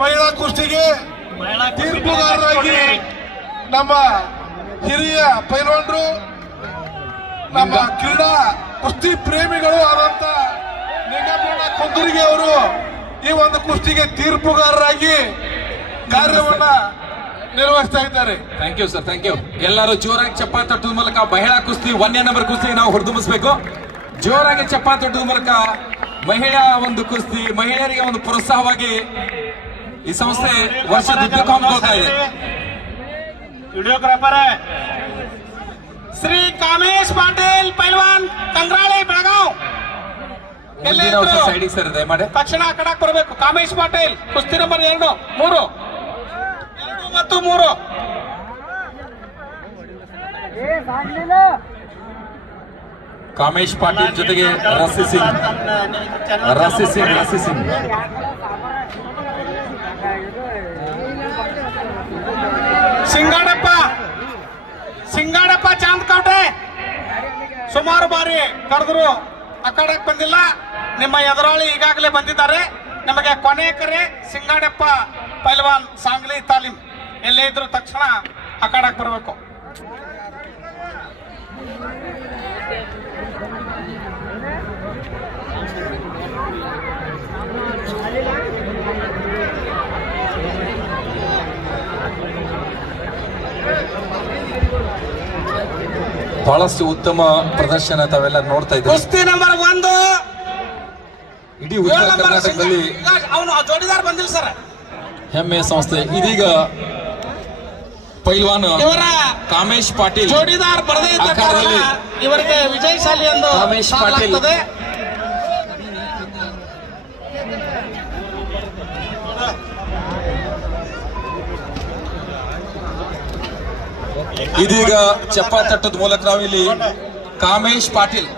ಮಹಿಳಾ ಕುಸ್ತಿಗೆ ತೀರ್ಪುಗಾರರಾಗಿ ನಮ್ಮ ಹಿರಿಯ ಪೈಲ್ವಾನರು, ನಮ್ಮ ಕ್ರೀಡಾ ಕುಸ್ತಿ ಪ್ರೇಮಿಗಳು ಆದಂತ ನಿಂಗಪ್ಪಣ್ಣ ಕುಂದೂರಿಗೆ ಅವರು ಈ ಒಂದು ಕುಸ್ತಿಗೆ ತೀರ್ಪುಗಾರರಾಗಿ ಕಾರ್ಯವನ್ನ ನಿರ್ವಹಿಸ್ತಾ ಇದ್ದಾರೆ. Thank you sir, thank you. ಎಲ್ಲರೂ ಜೋರಾಗಿ ಚಪ್ಪಾಳೆ ತಟ್ಟುವ ಮೂಲಕ ಮಹಿಳಾ ಕುಸ್ತಿ 1ನೇ ನಂಬರ್ ಕುಸ್ತಿ ನಾವು ಹೊರದುಂಬಿಸಬೇಕು. ಜೋರಾಗಿ ಚಪ್ಪಾಳೆ ತಟ್ಟುವ ಮೂಲಕ ಮಹಿಳಾ ಒಂದು ಕುಸ್ತಿ, ಮಹಿಳೆಯರಿಗೆ ಒಂದು ಪ್ರೋತ್ಸಾಹವಾಗಿ ಈ ಸಂಸ್ಥೆ ವರ್ಷದುದ್ದಕ್ಕೂ ಹಮ್ಮಿಕೊಳ್ತಾ ಇದೆ. ವಿಡಿಯೋಗ್ರಾಫರ್ ಶ್ರೀ ಕಾಮೇಶ್ ಪಾಟೀಲ್ ಪೈಲ್ವಾನ್, ಕಂಗ್ರಾಳಿ, ಬೆಳಗಾವ್. ಸೈಡಿಗೆ ಸರ್ ದಯಮಾಡಿ ತಕ್ಷಣ ಆ ಕಡೆ ಬರಬೇಕು. ಕಾಮೇಶ್ ಪಾಟೀಲ್ ಕುಸ್ತಿ ನಂಬರ್ 2, 3 ಮತ್ತು 3. ಕಾಮೇಶ್ ಪಾಟೀಲ್ ಜೊತೆಗೆ ರಸಿ ಸಿಂಗ್ ಸಿಂಗಾಡಪ್ಪ ಚಾಂದ್ಕೋಟೆ ಸುಮಾರು ಬಾರಿ ಕರೆದ್ರು ಅಖಾಡಕ್ಕೆ ಬಂದಿಲ್ಲ. ನಿಮ್ಮ ಎದುರಾಳಿ ಈಗಾಗಲೇ ಬಂದಿದ್ದಾರೆ. ನಮಗೆ ಕೊನೆ ಕರೆ ಸಿಂಗಾಡಪ್ಪ ಪೈಲ್ವಾನ್ ಸಾಂಗ್ಲಿ ತಾಲೀಮ್. ಎಲ್ಲೇ ಇದ್ರು ತಕ್ಷಣ ಅಖಾಡಕ್ಕೆ ಬರಬೇಕು. ಬಹಳಷ್ಟು ಉತ್ತಮ ಪ್ರದರ್ಶನ ತಾವೆಲ್ಲ ನೋಡ್ತಾ ಇದ್ದೀವಿ. ಕುಸ್ತಿ ನಂಬರ್ 1 ಇಡೀ ಉತ್ತರ ಕರ್ನಾಟಕದಲ್ಲಿ ಅವನು ಜೋಡಿದಾರ್ ಬಂದಿಲ್ಲ ಸರ್. ಹೆಮ್ಮೆಯ ಸಂಸ್ಥೆ. ಇದೀಗ ಪೈಲ್ವಾನ್ ಇವರ ಕಾಮೇಶ್ ಪಾಟೀಲ್ ಜೋಡಿದಾರ್ ಬರದೇ ಇದ್ದ ಕಾರಣ ಇವರಿಗೆ ವಿಜಯಶಾಲಿ ಎಂದು ಕಾಮೇಶ್ ಪಾಟೀಲ್ ಇದೀಗ ಚಪ್ಪಾಳೆ ತಟ್ಟದ ಮೂಲಕ ನಾವಿಲ್ಲಿ ಕಾಮೇಶ್ ಪಾಟೀಲ್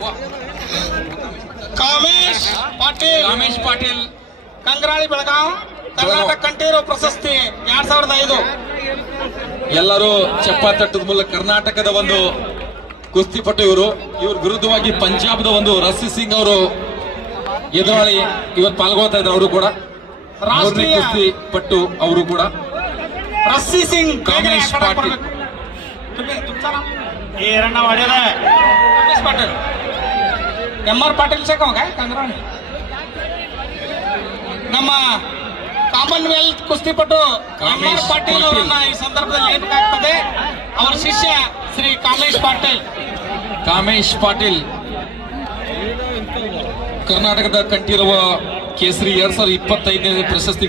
ಕಂಗ್ರಾಳಿ, ಬೆಳಗಾವ್, ಕರ್ನಾಟಕ ಕಂಠೀರವ ಪ್ರಶಸ್ತಿ 2005. ಎಲ್ಲರೂ ಚಪ್ಪಾಳೆ ತಟ್ಟದ ಮೂಲಕ ಕರ್ನಾಟಕದ ಒಂದು ಕುಸ್ತಿಪಟು ಇವ್ರ ವಿರುದ್ಧವಾಗಿ ಪಂಜಾಬ್ದ ಒಂದು ರಸಿ ಸಿಂಗ್ ಅವರು ಎದುರಾಳಿ ಇವತ್ತು ಪಾಲ್ಗೊಳ್ತಾ ಇದ್ದಾರೆ. ಅವರು ಕೂಡ ರಾಷ್ಟ್ರೀಯ ಕುಸ್ತಿ ಪಟ್ಟು ಅವರು ಕೂಡ ರಸಿ ಸಿಂಗ್. ಕಾಮೇಶ್ ಪಾಟೀಲ್ MR ಪಾಟೀಲ್ ಸೇಕೋಂಗ ಕಂಗ್ರಾಳಿ. ನಮ್ಮ ಕಾಮನ್ವೆಲ್ತ್ ಕುಸ್ತಿಪಟು MR ಪಾಟೀಲ್ ಅವರನ್ನ ಈ ಸಂದರ್ಭದಲ್ಲಿ ನೇಮಕಾಗ್ತದೆ. ಅವರ ಶಿಷ್ಯ ಶ್ರೀ ಕಾಮೇಶ್ ಪಾಟೀಲ್ ಕರ್ನಾಟಕದ ಕಂಠೀರವ ಕೇಸರಿ 2025ನೇ ಪ್ರಶಸ್ತಿ